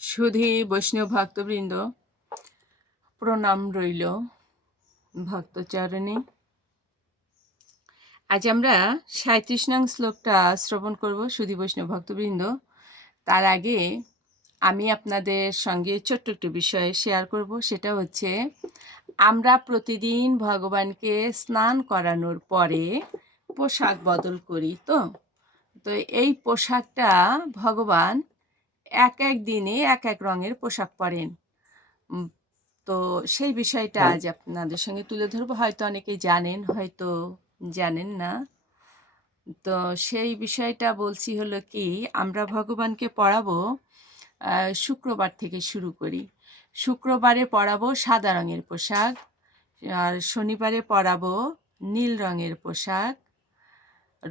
সুধী বৈষ্ণব ভক্তবৃন্দ, প্রণাম রইল ভক্তচরণে। আজ আমরা সাঁত্রিশ নং শ্লোকটা শ্রবণ করব সুধী বৈষ্ণব ভক্তবৃন্দ। তার আগে আমি আপনাদের সঙ্গে ছোট্ট একটু বিষয় শেয়ার করব, সেটা হচ্ছে আমরা প্রতিদিন ভগবানকে স্নান করানোর পরে পোশাক বদল করি তো? তো এই পোশাকটা ভগবান এক এক দিনে এক এক রঙের পোশাক পরেন। তো সেই বিষয়টা আজ আপনাদের সঙ্গে তুলে ধরবো। হয়তো অনেকেই জানেন হয়তো জানেন না। তো সেই বিষয়টা বলছি হলো কি আমরা ভগবানকে পড়াবো শুক্রবার থেকে শুরু করি। শুক্রবারে পড়াবো সাদা রঙের পোশাক আর শনিবারে পরাবো নীল রঙের পোশাক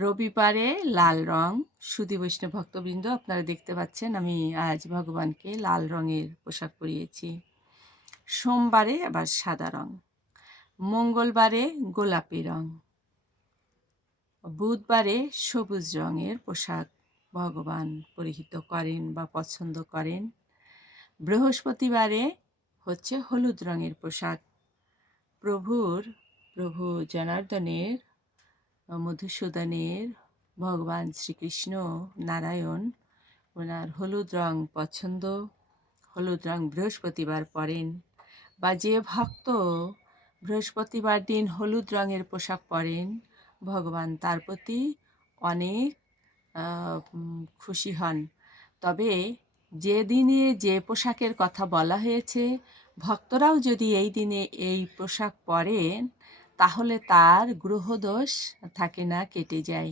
রবিবারে লাল রং। সুধী বৈষ্ণব ভক্তবৃন্দ, আপনারা দেখতে পাচ্ছেন আমি আজ ভগবানকে লাল রঙের পোশাক পরিয়েছি। সোমবারে আবার সাদা রং, মঙ্গলবারে গোলাপি রং, বুধবারে সবুজ রঙের পোশাক ভগবান পরিহিত করেন বা পছন্দ করেন। বৃহস্পতিবারে হচ্ছে হলুদ রঙের পোশাক। প্রভুর, প্রভু জনার্দনের মধুসূদনের ভগবান শ্রীকৃষ্ণ নারায়ণ ওনার হলুদ রং পছন্দ, হলুদ রং বৃহস্পতিবার পরেন। বা যে ভক্ত বৃহস্পতিবার দিন হলুদ রঙের পোশাক পরেন। ভগবান তার প্রতি অনেক খুশি হন। তবে যে দিনে যে পোশাকের কথা বলা হয়েছে, ভক্তরাও যদি এই দিনে এই পোশাক পরেন তাহলে তার গ্রহদোষ থাকে না, কেটে যায়।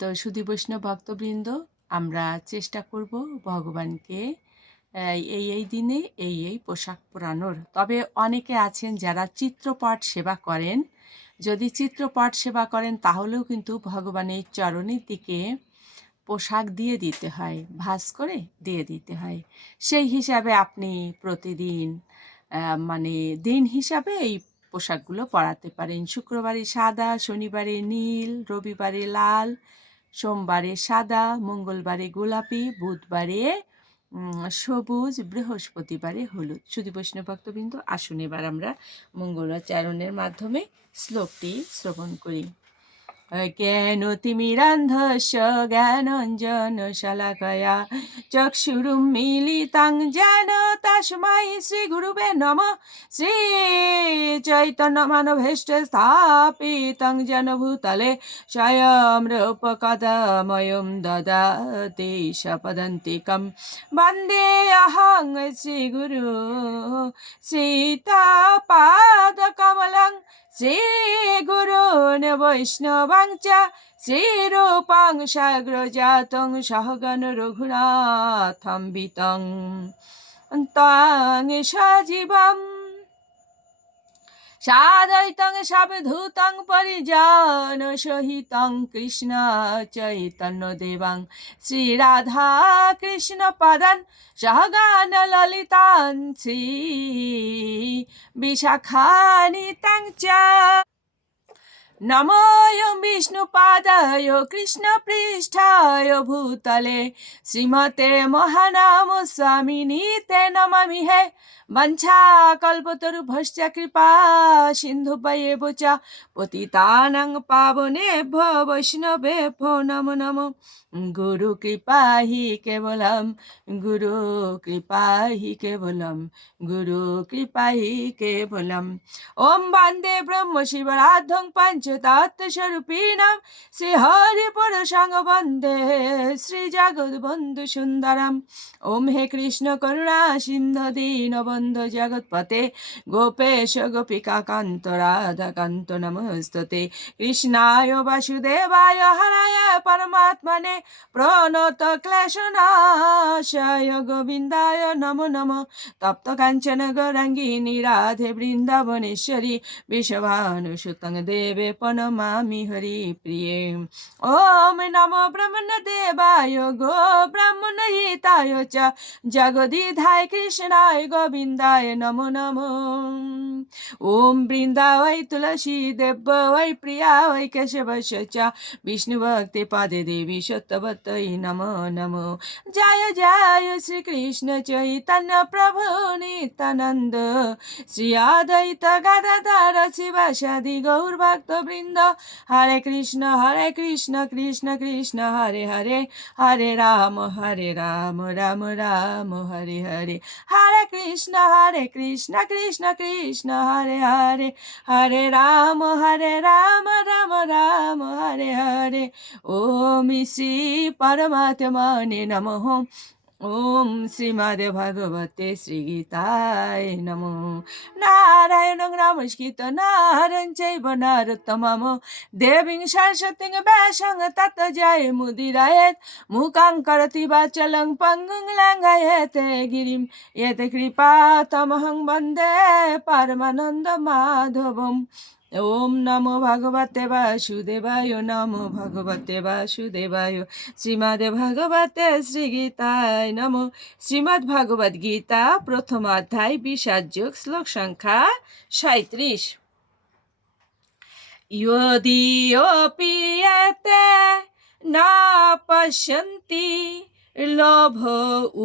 তো সুধী বৈষ্ণব ভক্তবৃন্দ, আমরা চেষ্টা করব ভগবানকে এই এই দিনে এই এই পোশাক পরানোর। তবে অনেকে আছেন যারা চিত্রপট সেবা করেন। যদি চিত্রপট সেবা করেন, তাহলেও কিন্তু ভগবানের চরণের দিকে পোশাক দিয়ে দিতে হয় ভাস করে দিয়ে দিতে হয়। সেই হিসাবে আপনি প্রতিদিন মানে দিন হিসাবে এই পোশাকগুলো পরাতে পারেন। শুক্রবারে সাদা, শনিবারে নীল, রবিবারে লাল, সোমবারে সাদা, মঙ্গলবারে গোলাপি, বুধবারে সবুজ, বৃহস্পতিবারে হলুদ। শুধু বৈষ্ণব ভক্তবৃন্দ, আসুন এবার আমরা মঙ্গলাচারণের মাধ্যমে শ্লোকটি শ্রবণ করি। জ্ঞান তিমিরান্ধস্য জ্ঞানঞ্জন শালাকয়া চক্ষুরুম মিলিতাং যেন তস্मै শ্রী গুরুবে নম। শ্রী চৈতন্য মানভেষ্ট স্থাপিতং যেন ভূতলে স্বয়ং রূপকদময়ং দদাতি সপদন্তিকম বন্দে অহং শ্রী শ্রীগুরু। সীতাপাদকমলং শ্রীগুরুन् বৈষ্ণবাং চ শ্রীরূপাং সাগ্রজাতং সহগণ রঘুনাথং বিতং তাং সজীবম। সাদৈতং সাবধূতং পরিজন সহিতং কৃষ্ণ চৈতন্য দেবাং। শ্রীরাধা কৃষ্ণ পদন সহগান ললিতাং শ্রী বিশাখানিতাং চ। নময় বিষ্ণুপাদায় কৃষ্ণপৃষ্ঠায় ভূতলে শ্রীমতে মহানাম স্বামিনী তে নমামি হে বঞ্ছা কল্পতরুভশ্চ কৃপা সিন্ধু সিন্ধুপয়েব চ পতিতানাং পাবনেভ্যো বৈষ্ণবেভ্যো নমো নমো গুরু কৃপা হি কেবলম গুরু কৃপা হি কেবলম গুরু কৃপা হি কেবলম ওম বন্দে ব্রহ্ম শিবরাধং পঞ্চতত্ত্বস্বরূপিণাম শ্রী হরি পুরুষাঙ্গ বন্দে শ্রী জগৎ বন্ধু সুন্দরম ওম হে কৃষ্ণ করুণা সিন্ধ দীন বন্ধু জগৎপতে গোপেশ গোপিকা কান্ত রাধা কান্ত নমস্ততে কৃষ্ণায় বাসুদেবায় হরায় পরমাত্মনে প্রণত ক্লেশনাশায় গোবিন্দায় নমো নমো তপ্ত কাঞ্চন গৌরাঙ্গিনী রাধে বৃন্দাবনেশ্বরী বিশ্বভানুসুতং দেবে প্রণমামি হরি প্রিয়ে ওম নম ব্রহ্মণ দেবায় গো ব্রাহ্মণ হিতায় চ জগদীধায় কৃষ্ণায় গোবিন্দায় নমো নমো ওম বৃন্দাবাই তুলসী দেব ওই প্রিয়া ওই কেশব চ বিষ্ণু ভক্তি পাদে দেবী সত্যবতই নমো নমো জয় জয় শ্রীকৃষ্ণ চৈতন্য প্রভু নিত্যানন্দ শ্রী অদ্বৈত গাদাধর শিবাসাদি গৌর ভক্ত বৃন্দ হরে কৃষ্ণ হরে কৃষ্ণ কৃষ্ণ কৃষ্ণ, হরে হরে হরে রাম হরে রাম রাম রাম, হরে হরে। হরে কৃষ্ণ হরে কৃষ্ণ কৃষ্ণ কৃষ্ণ, হরে হরে হরে রাম হরে রাম রাম রাম, হরে হরে। ওম শ্রী পরমাত্মনে নমঃ। ওম শ্রীমদ ভগবতে শ্রীগীতায় নমো। নারায়ণ নমস্কৃত নারণ চৈব নরোত্তমম। দেবীং সরস্বতীং ব্যাসং তত জয় মুদিরায়েত। মুকাং করতি বাচলং পঙ্গুং লঙ্ঘয়েতে গিরিম। এতে কৃপা তমহং বন্দে পরমানন্দ মাধবম। ওম নমো ভগবতে বাসুদেবায়, নমো ভগবতে বাসুদেবায়, শ্রীমদ ভগবতে শ্রীগীতায় নমো। শ্রীমদ্ ভগবদ গীতা, প্রথম অধ্যায়, বিষাদ যোগ, শ্লোক সংখ্যা সাঁত্রিশ পশ্যন্তি, লোভ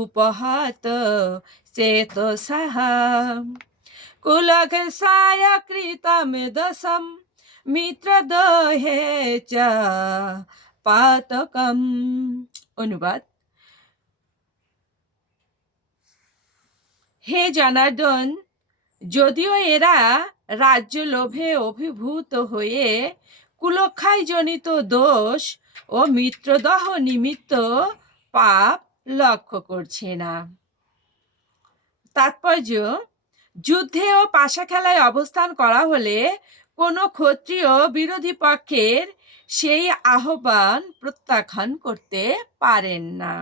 উপহাত চেতসঃ কুলঘসায় কৃতমেদসম মিত্রদহে চ পাতকম অনুবাদ হে জনার্দন, যদিও এরা রাজ্য লোভে অভিভূত হয়ে কুলক্ষায় জনিত দোষ ও মিত্রদহ নিমিত্ত পাপ লক্ষ্য করছে না। তাৎপর্য যুদ্ধে ও পাশা খেলায় অবস্থান করা হলে কোনো ক্ষত্রিয় বিরোধী পক্ষের সেই আহ্বান প্রত্যাখ্যান করতে পারেন না।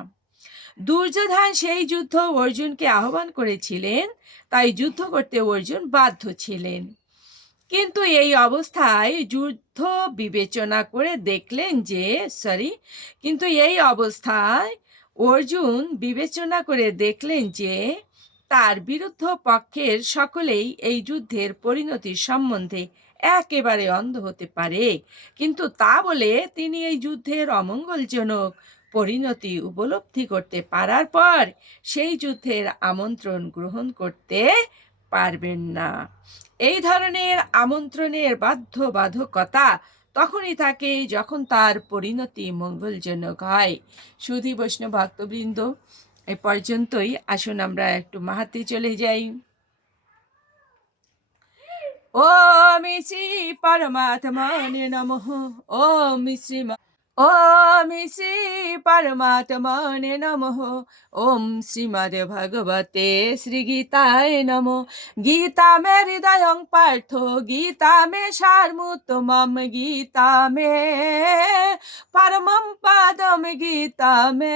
দুর্যোধন সেই যুদ্ধ অর্জুনকে আহ্বান করেছিলেন, তাই যুদ্ধ করতে অর্জুন বাধ্য ছিলেন। কিন্তু এই অবস্থায় যুদ্ধ বিবেচনা করে দেখলেন যে সরি কিন্তু এই অবস্থায় অর্জুন বিবেচনা করে দেখলেন যে তার বিরুদ্ধ পক্ষের সকলেই এই যুদ্ধের পরিণতির সম্বন্ধে একেবারে অন্ধ হতে পারে। কিন্তু তা বলে তিনি এই যুদ্ধের অমঙ্গলজনক পরিণতি উপলব্ধি করতে পারার পর সেই যুদ্ধের আমন্ত্রণ গ্রহণ করতে পারবেন না। এই ধরনের আমন্ত্রণের বাধ্যবাধকতা তখনই থাকে যখন তার পরিণতি মঙ্গলজনক হয়। সুধী বৈষ্ণব ভক্তবৃন্দ এ পর্যন্তই। আসুন আমরা একটু মাহাতে চলে যাই। ওম শ্রী পরমাত্মনে নমঃ। ওম শ্রী ও শ্রী পরমাত্মনে নমঃ ওম শ্রীমদ ভগবতে শ্রীগীতায় নম গীতা মে হৃদয় পার্থ গীতা মে সারমুত্তমম গীতা মে পরমম পদম গীতা মে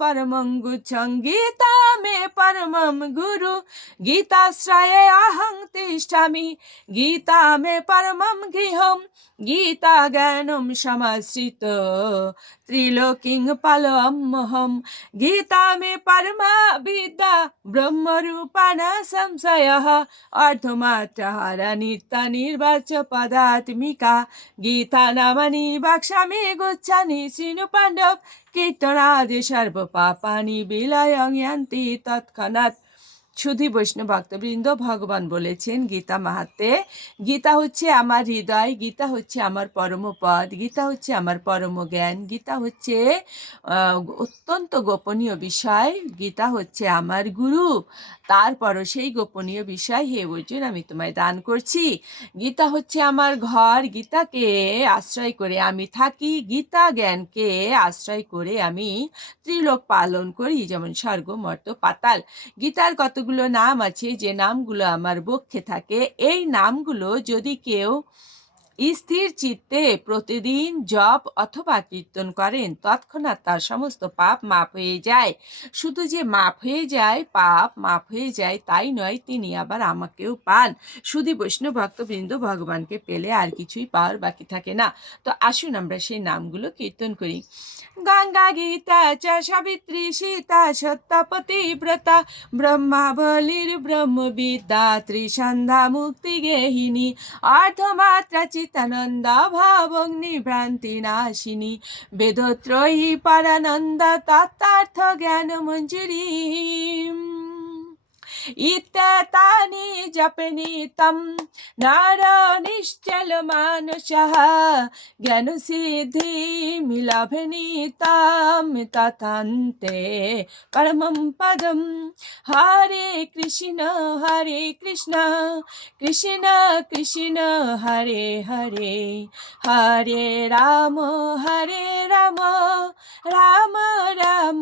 পরমং গুচ্ছং গীতা মে পরমম গুরু গীতাশ্রয়ে অহং তিষ্ঠামি গীতা মে পরমম গৃহম গীতা জ্ঞানম সমাশ্রিত ত্রিলোকিং পালমহম গীতা মে পরমা বিদ্যা ব্রহ্মরূপাণ সংশয় অর্ধমাত্রহার নিত্য নির্বাচ পদাত্মিকা গীতা নামানি বাক্সামি গুচ্ছানি শ্রীনু পাণ্ডব কীর্তনাদি সর্ব পাপানি বিলয়ং তৎক্ষণাৎ সুধী বৈষ্ণব ভক্তবৃন্দ ভগবান বলেছেন, গীতা মাহাতে গীতা হচ্ছে আমার হৃদয়, গীতা হচ্ছে আমার পরম পদ গীতা হচ্ছে আমার পরম জ্ঞান, গীতা হচ্ছে অত্যন্ত গোপনীয় বিষয়, গীতা হচ্ছে আমার গুরু, তারপরও সেই গোপনীয় বিষয় হে অর্জুন, আমি তোমায় দান করছি। গীতা হচ্ছে আমার ঘর, গীতাকে আশ্রয় করে আমি থাকি, গীতা জ্ঞানকে আশ্রয় করে আমি ত্রিলোক পালন করি, যেমন স্বর্গ, মর্ত, পাতাল। গীতার কতগুলো নাম আছে যে নামগুলো আমার বক্ষে থাকে এই নামগুলো যদি কেউ স্থির চিত্তে প্রতিদিন জপ অথবা কীর্তন করেন, তৎক্ষণাৎ তার সমস্ত পাপ মাপ হয়ে যায়। শুধু যে মাপ হয়ে যায়, পাপ মাপ হয়ে যায়, তাই নয়, তিনি আবার আমাকেও পান। শুধু বৈষ্ণব ভক্তবৃন্দ ভগবানকে পেলে আর কিছুই পাওয়ার বাকি থাকে না। তো আসুন আমরা সেই নামগুলো কীর্তন করি। গঙ্গা গীতা চ, সাবিত্রী সীতা, সত্যপতি ব্রতা, ব্রহ্মাবলীর ব্রহ্মবিদ্যা, ত্রিসন্ধ্যা মুক্তি গেহিনী, অর্ধমাত্রা চিতানন্দ ভাবগ্নি ভ্রান্তি নাশিনী বেদত্রয়ী পারানন্দা তত্ত্বার্থ জ্ঞান মঞ্জুরি ইত্যাতানি জপনি তম নার নিশ্চল মানসः জ্ঞান সিদ্ধি মিলভনি তম তথান্তে পরমম পদম হরে কৃষ্ণ হরে কৃষ্ণ কৃষ্ণ কৃষ্ণ হরে হরে হরে রাম হরে রাম রাম রাম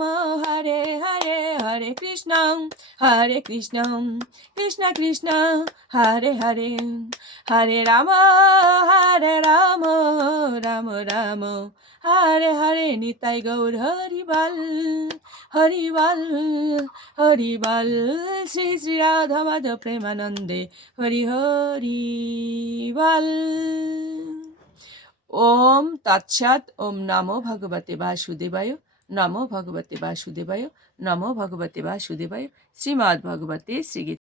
কৃষ্ণ কৃষ্ণ, হরে হরে। হরে রাম হরে রাম রাম রাম। হরে হরে নিতাই গৌর হরিবল হরিবল হরিবল। শ্রী শ্রী রাধা মাধব প্রেমানন্দে হরি হরি বল ওম তৎসৎ, ওম নমো ভগবতে বাসুদেবায়, নমো ভগবতে বাসুদেবায়। নমো ভগবতে বাসুদেবায় শ্রীমদ্ ভগবতে শ্রী